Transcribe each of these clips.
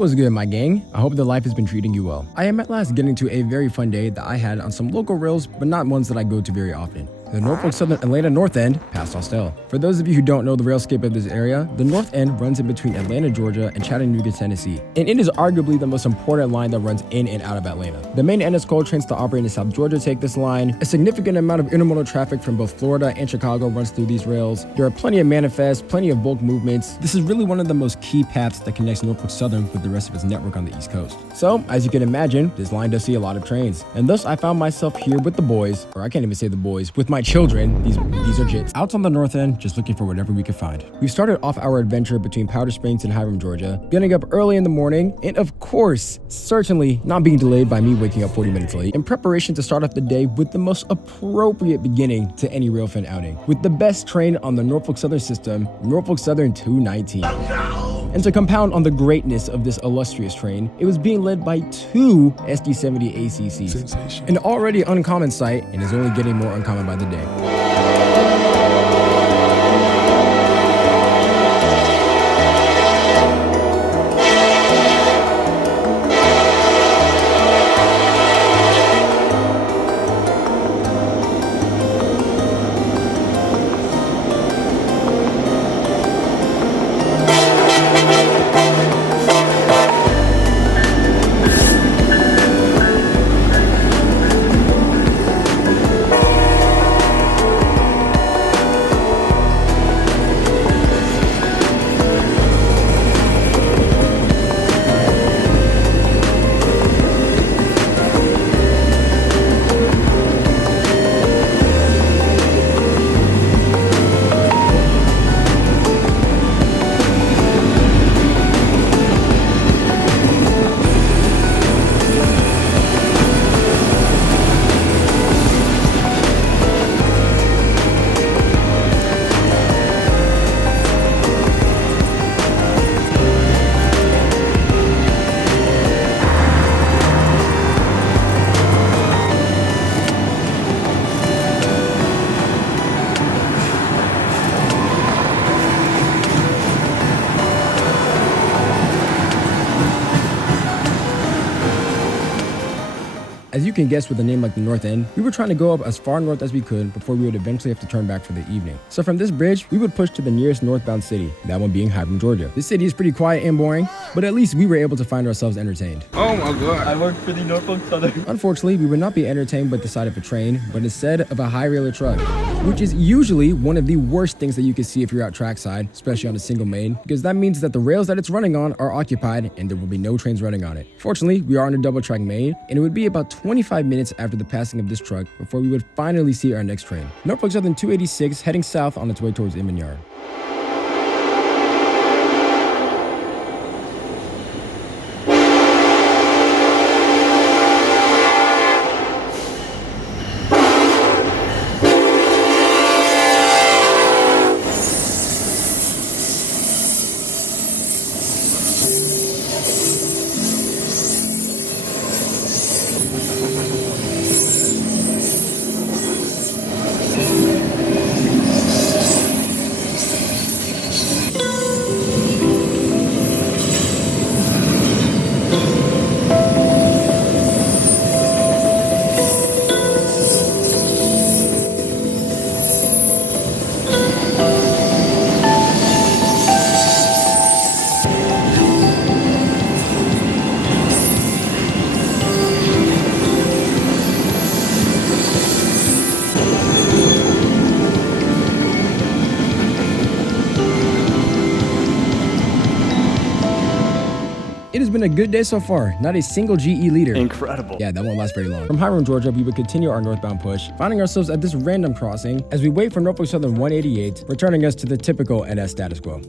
What's good, my gang? I hope that life has been treating you well. I am at last getting to a very fun day that I had on some local rails, but not ones that I go to very often. The Norfolk Southern Atlanta North End past Austell. For those of you who don't know the railscape of this area, the North End runs in between Atlanta, Georgia and Chattanooga, Tennessee. And it is arguably the most important line that runs in and out of Atlanta. The main NS coal trains that operate in South Georgia take this line. A significant amount of intermodal traffic from both Florida and Chicago runs through these rails. There are plenty of manifests, plenty of bulk movements. This is really one of the most key paths that connects Norfolk Southern with the rest of its network on the East Coast. So, as you can imagine, this line does see a lot of trains. And thus I found myself here with the boys, or I can't even say the boys, with my children. These are jits. Out on the north end, just looking for whatever we could find. We started off our adventure between Powder Springs and Hiram, Georgia, getting up early in the morning, and of course, certainly not being delayed by me waking up 40 minutes late, in preparation to start off the day with the most appropriate beginning to any Railfan outing, with the best train on the Norfolk Southern system, Norfolk Southern 219. And to compound on the greatness of this illustrious train, it was being led by two SD70 ACCs. Sensation. An already uncommon sight, and is only getting more uncommon by the day. As you can guess with a name like the North End, we were trying to go up as far north as we could before we would eventually have to turn back for the evening. So from this bridge, we would push to the nearest northbound city, that one being Hiram, Georgia. This city is pretty quiet and boring, but at least we were able to find ourselves entertained. Oh my god, I work for the Norfolk Southern. Unfortunately, we would not be entertained by the side of a train, but instead of a high railer truck, which is usually one of the worst things that you can see if you're out trackside, especially on a single main, because that means that the rails that it's running on are occupied and there will be no trains running on it. Fortunately, we are on a double track main, and it would be about 25 minutes after the passing of this truck before we would finally see our next train. Norfolk Southern 286 heading south on its way towards Inman Yard. It has been a good day so far, not a single GE leader. Incredible. Yeah, that won't last very long. From Hiram, Georgia, we would continue our northbound push, finding ourselves at this random crossing as we wait for Norfolk Southern 188, returning us to the typical NS status quo.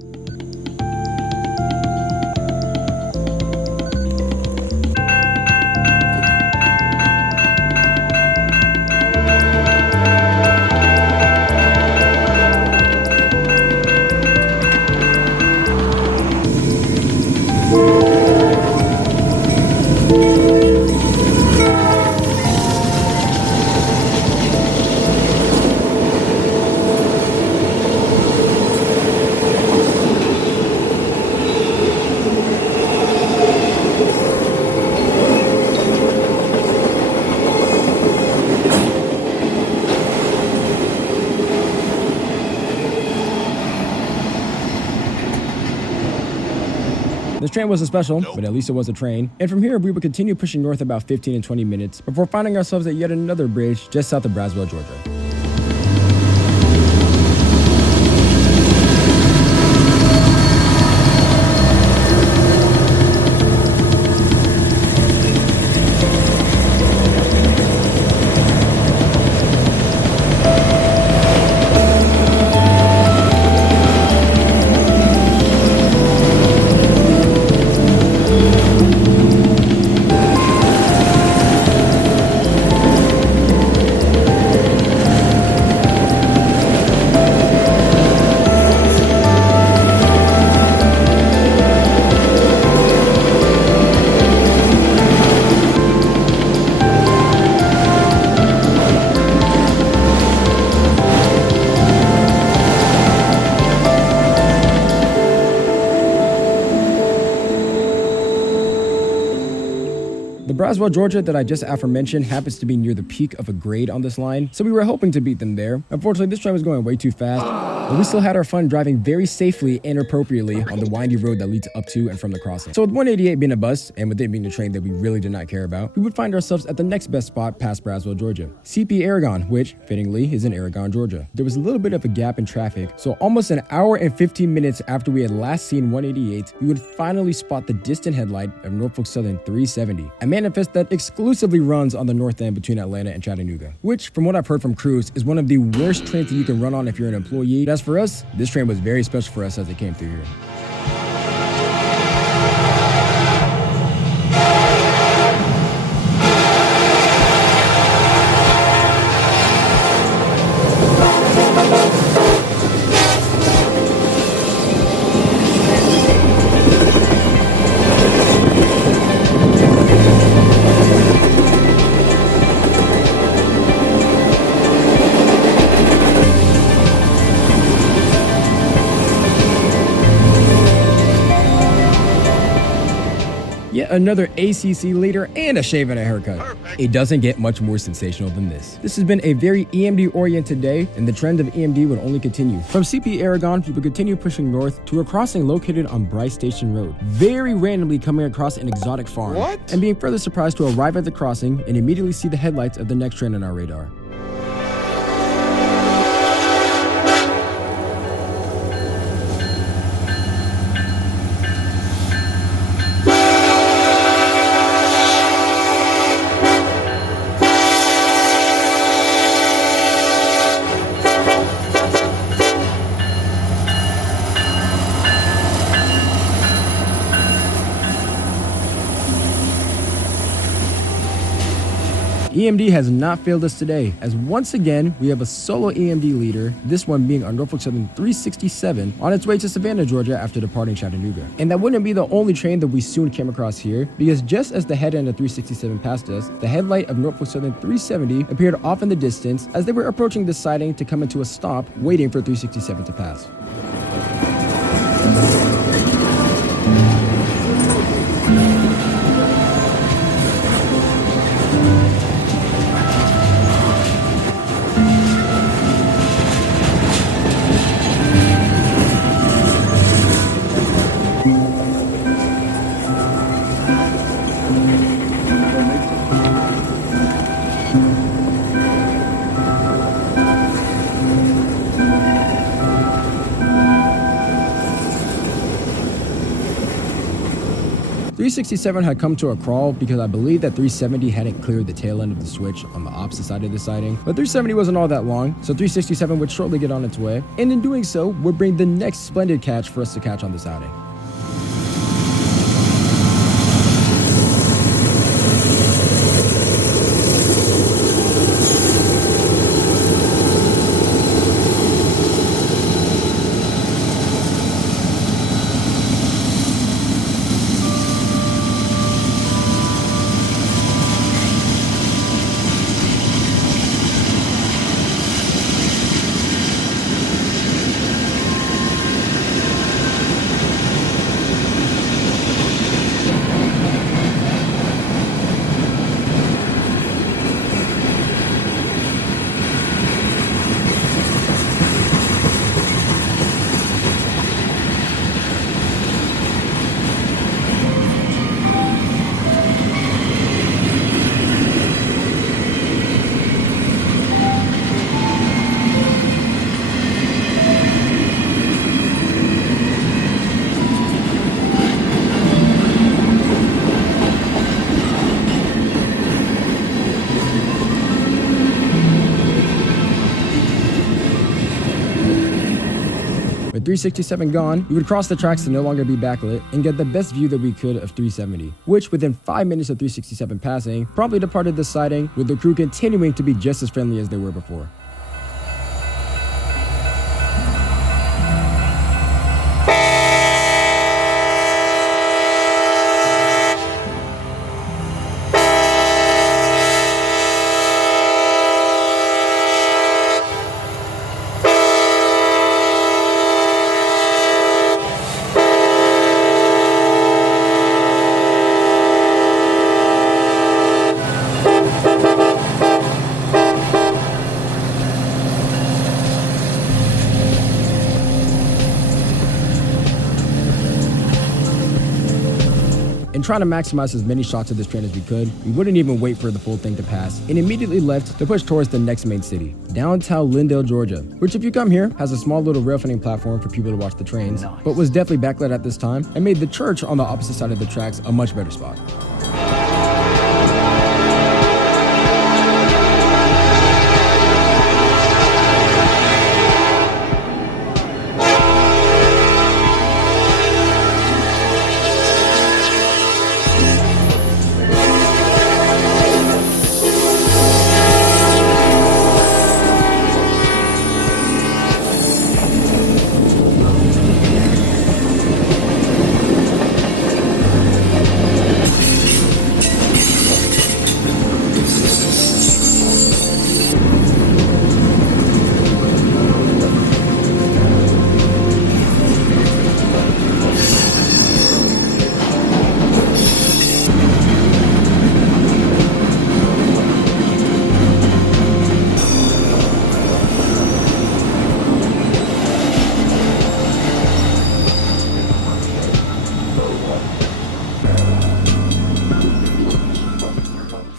This train wasn't special, but at least it was a train. And from here, we would continue pushing north about 15 and 20 minutes before finding ourselves at yet another bridge just south of Brazwell, Georgia. The Brazwell, Georgia that I just aforementioned happens to be near the peak of a grade on this line, so we were hoping to beat them there. Unfortunately, this train was going way too fast, but we still had our fun driving very safely and appropriately on the windy road that leads up to and from the crossing. So with 188 being a bus, and with it being a train that we really did not care about, we would find ourselves at the next best spot past Brazwell, Georgia. CP Aragon, which, fittingly, is in Aragon, Georgia. There was a little bit of a gap in traffic, so almost an hour and 15 minutes after we had last seen 188, we would finally spot the distant headlight of Norfolk Southern 370, a manifest that exclusively runs on the north end between Atlanta and Chattanooga, which, from what I've heard from crews, is one of the worst trains that you can run on if you're an employee. But as for us, this train was very special for us as it came through here. Yet another ACC leader and a shave and a haircut. Perfect. It doesn't get much more sensational than this. This has been a very EMD-oriented day, and the trend of EMD would only continue. From CP Aragon, we would continue pushing north to a crossing located on Bryce Station Road, very randomly coming across an exotic farm, and being further surprised to arrive at the crossing and immediately see the headlights of the next train on our radar. EMD has not failed us today, as once again, we have a solo EMD leader, this one being our Norfolk Southern 367, on its way to Savannah, Georgia after departing Chattanooga. And that wouldn't be the only train that we soon came across here, because just as the head end of 367 passed us, the headlight of Norfolk Southern 370 appeared off in the distance as they were approaching this siding to come into a stop, waiting for 367 to pass. 367 had come to a crawl because I believe that 370 hadn't cleared the tail end of the switch on the opposite side of the siding, but 370 wasn't all that long, so 367 would shortly get on its way, and in doing so, would bring the next splendid catch for us to catch on this outing. With 367 gone, we would cross the tracks to no longer be backlit and get the best view that we could of 370, which within 5 minutes of 367 passing, promptly departed the siding, with the crew continuing to be just as friendly as they were before. And trying to maximize as many shots of this train as we could, we wouldn't even wait for the full thing to pass and immediately left to push towards the next main city, downtown Lindale, Georgia, which if you come here has a small little railfanning platform for people to watch the trains, but was definitely backlit at this time and made the church on the opposite side of the tracks a much better spot.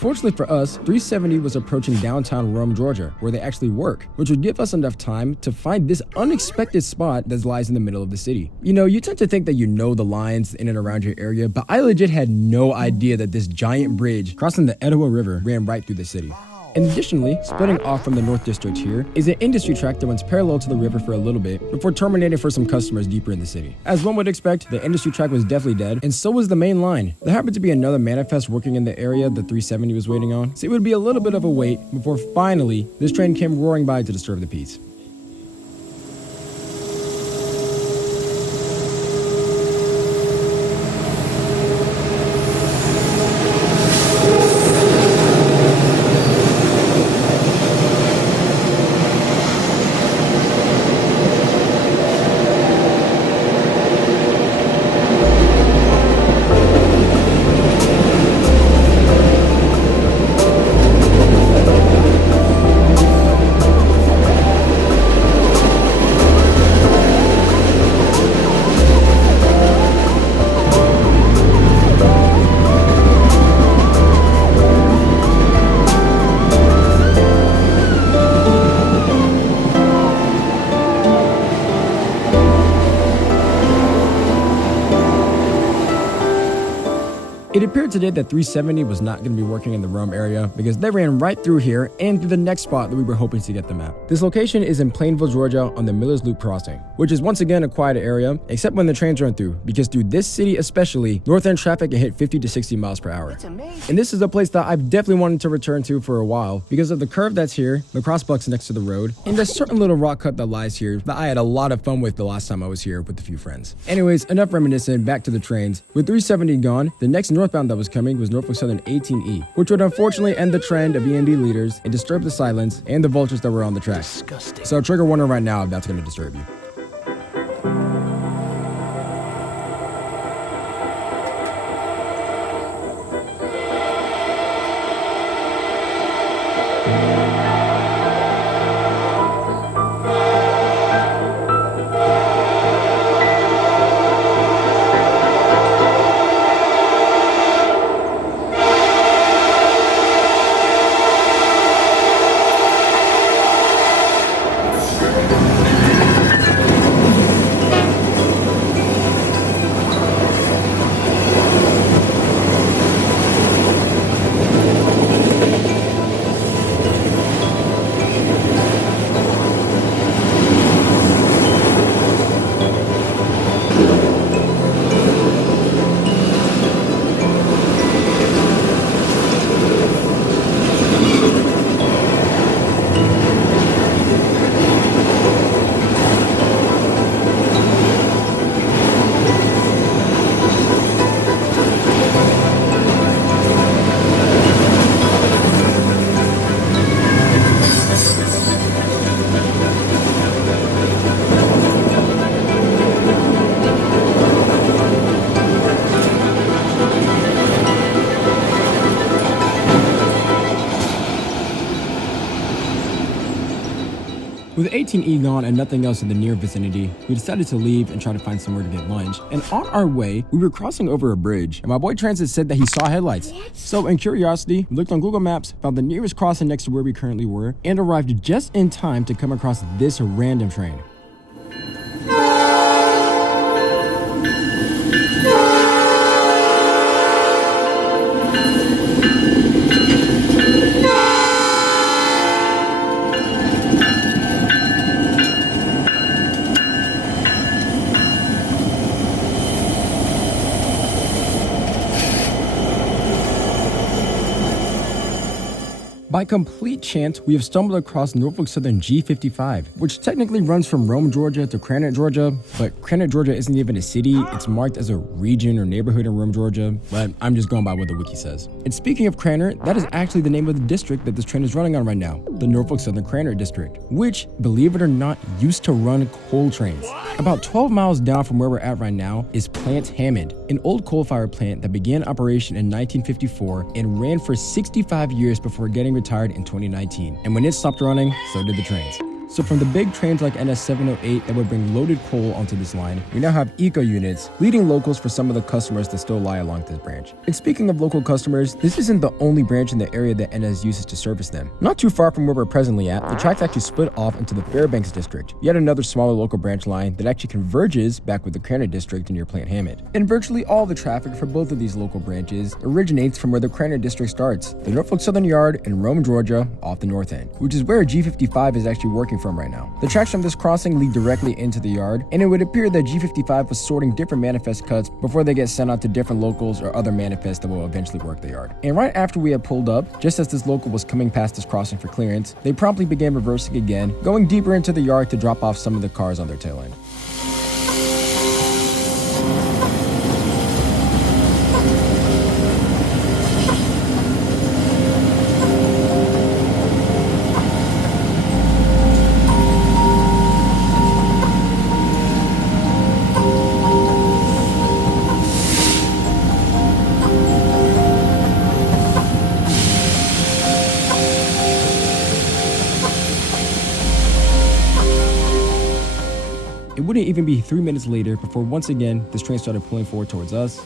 Fortunately for us, 370 was approaching downtown Rome, Georgia, where they actually work, which would give us enough time to find this unexpected spot that lies in the middle of the city. You know, you tend to think that you know the lines in and around your area, but I legit had no idea that this giant bridge crossing the Etowah River ran right through the city. And additionally, splitting off from the North District here is an industry track that runs parallel to the river for a little bit before terminating for some customers deeper in the city. As one would expect, the industry track was definitely dead, and so was the main line. There happened to be another manifest working in the area the 370 was waiting on, so it would be a little bit of a wait before finally this train came roaring by to disturb the peace. It appeared today that 370 was not going to be working in the Rome area because they ran right through here and through the next spot that we were hoping to get them at. This location is in Plainville, Georgia on the Miller's Loop crossing, which is once again a quiet area except when the trains run through, because through this city especially, north end traffic can hit 50 to 60 miles per hour. And this is a place that I've definitely wanted to return to for a while because of the curve that's here, the crossbucks next to the road, and a certain little rock cut that lies here that I had a lot of fun with the last time I was here with a few friends. Anyways, enough reminiscing, back to the trains. With 370 gone, the next northbound that was coming was Norfolk Southern 18E, which would unfortunately end the trend of END leaders and disturb the silence and the vultures that were on the track. Disgusting. So trigger warning right now if that's going to disturb you. With 18E gone and nothing else in the near vicinity, we decided to leave and try to find somewhere to get lunch. And on our way, we were crossing over a bridge, and my boy Transit said that he saw headlights. So in curiosity, we looked on Google Maps, found the nearest crossing next to where we currently were, and arrived just in time to come across this random train. By complete chance, we have stumbled across Norfolk Southern G55, which technically runs from Rome, Georgia to Krannert, Georgia, but Krannert, Georgia isn't even a city, it's marked as a region or neighborhood in Rome, Georgia, but I'm just going by what the wiki says. And speaking of Krannert, that is actually the name of the district that this train is running on right now, the Norfolk Southern Krannert District, which, believe it or not, used to run coal trains. About 12 miles down from where we're at right now is Plant Hammond, an old coal-fired plant that began operation in 1954 and ran for 65 years before getting retired in 2019. And when it stopped running, so did the trains. So from the big trains like NS 708 that would bring loaded coal onto this line, we now have eco units, leading locals for some of the customers that still lie along this branch. And speaking of local customers, this isn't the only branch in the area that NS uses to service them. Not too far from where we're presently at, the tracks actually split off into the Fairbanks District, yet another smaller local branch line that actually converges back with the Krannert District near Plant Hammond. And virtually all the traffic for both of these local branches originates from where the Krannert District starts, the Norfolk Southern Yard in Rome, Georgia, off the north end, which is where G55 is actually working from right now. The tracks from this crossing lead directly into the yard, and it would appear that G55 was sorting different manifest cuts before they get sent out to different locals or other manifests that will eventually work the yard. And right after we had pulled up, just as this local was coming past this crossing for clearance, they promptly began reversing again, going deeper into the yard to drop off some of the cars on their tail end. It wouldn't even be 3 minutes later before once again this train started pulling forward towards us.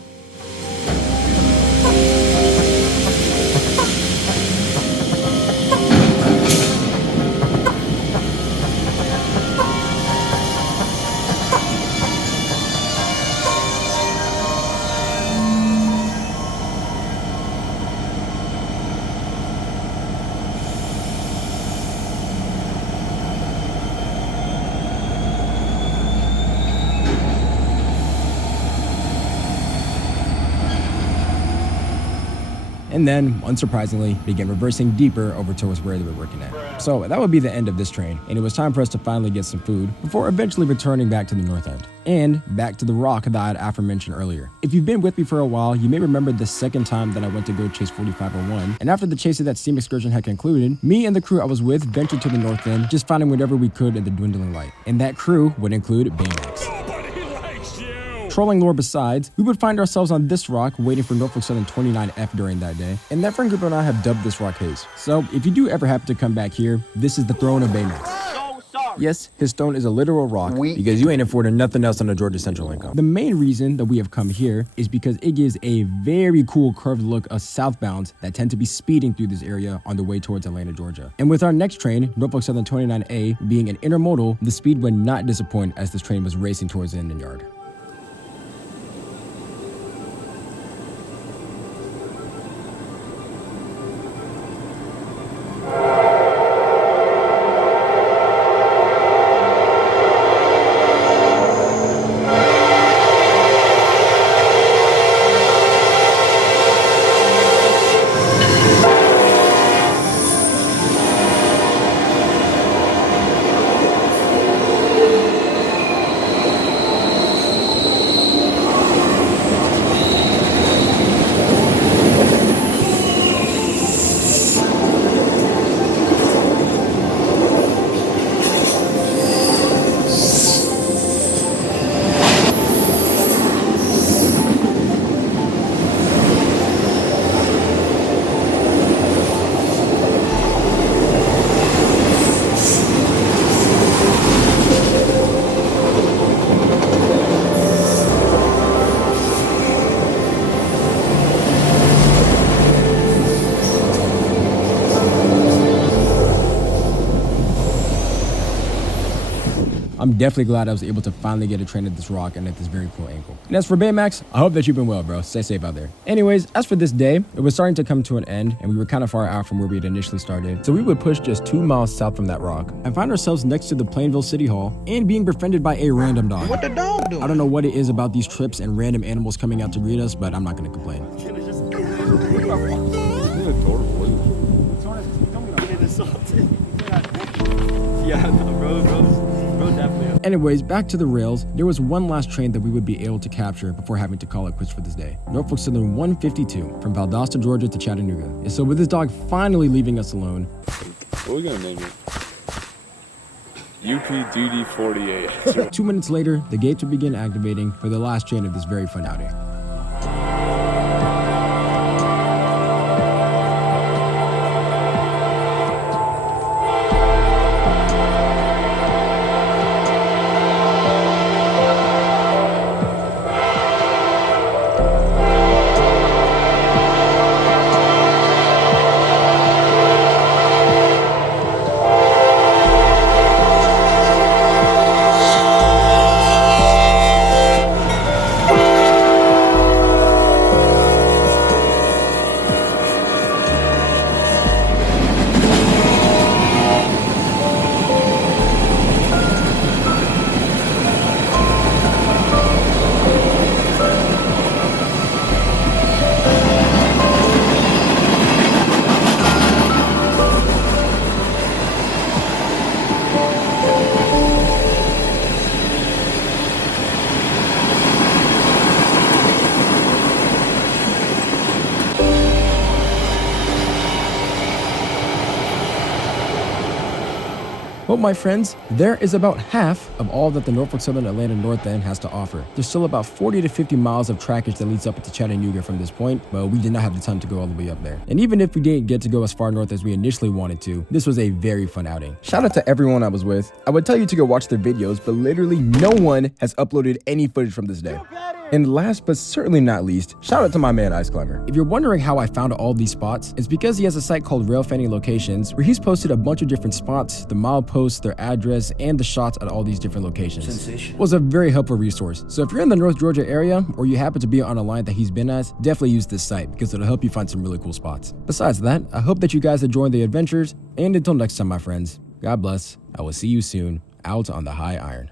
And then, unsurprisingly, began reversing deeper over towards where they were working at. So that would be the end of this train, and it was time for us to finally get some food before eventually returning back to the north end, and back to the rock that I had aforementioned earlier. If you've been with me for a while, you may remember the second time that I went to go chase 4501, and after the chase of that steam excursion had concluded, me and the crew I was with ventured to the north end, just finding whatever we could in the dwindling light. And that crew would include Baymax. Trolling lore besides, we would find ourselves on this rock waiting for Norfolk Southern 29F during that day, and that friend group and I have dubbed this rock his. So if you do ever happen to come back here, this is the throne of Baymax. Yes, his stone is a literal rock because you ain't affording nothing else on the Georgia Central income. The main reason that we have come here is because it gives a very cool curved look of southbounds that tend to be speeding through this area on the way towards Atlanta, Georgia. And with our next train, Norfolk Southern 29A, being an intermodal, the speed would not disappoint as this train was racing towards the Indian Yard. I'm definitely glad I was able to finally get a train at this rock and at this very cool angle. And as for Baymax, I hope that you've been well, bro. Stay safe out there. Anyways, as for this day, it was starting to come to an end and we were kind of far out from where we had initially started. So we would push just 2 miles south from that rock and find ourselves next to the Plainville City Hall and being befriended by a random dog. What the dog doing? I don't know what it is about these trips and random animals coming out to greet us, but I'm not going to complain. Yeah, no, bro definitely. Anyways, back to the rails, there was one last train that we would be able to capture before having to call it quits for this day. Norfolk Southern 152 from Valdosta, Georgia to Chattanooga. And so with this dog finally leaving us alone. What are we gonna name it? UPDD 48. 2 minutes later, the gates would begin activating for the last train of this very fun outing. Well, my friends, there is about half of all that the Norfolk Southern Atlanta North End has to offer. There's still about 40 to 50 miles of trackage that leads up to Chattanooga from this point, but we did not have the time to go all the way up there. And even if we didn't get to go as far north as we initially wanted to, this was a very fun outing. Shout out to everyone I was with. I would tell you to go watch their videos, but literally no one has uploaded any footage from this day. And last but certainly not least, shout out to my man Ice Climber. If you're wondering how I found all these spots, it's because he has a site called Railfanning Locations where he's posted a bunch of different spots, the mile posts, their address, and the shots at all these different locations. Sensation. It was a very helpful resource. So if you're in the North Georgia area or you happen to be on a line that he's been at, definitely use this site because it'll help you find some really cool spots. Besides that, I hope that you guys enjoyed the adventures, and until next time, my friends, God bless. I will see you soon out on the high iron.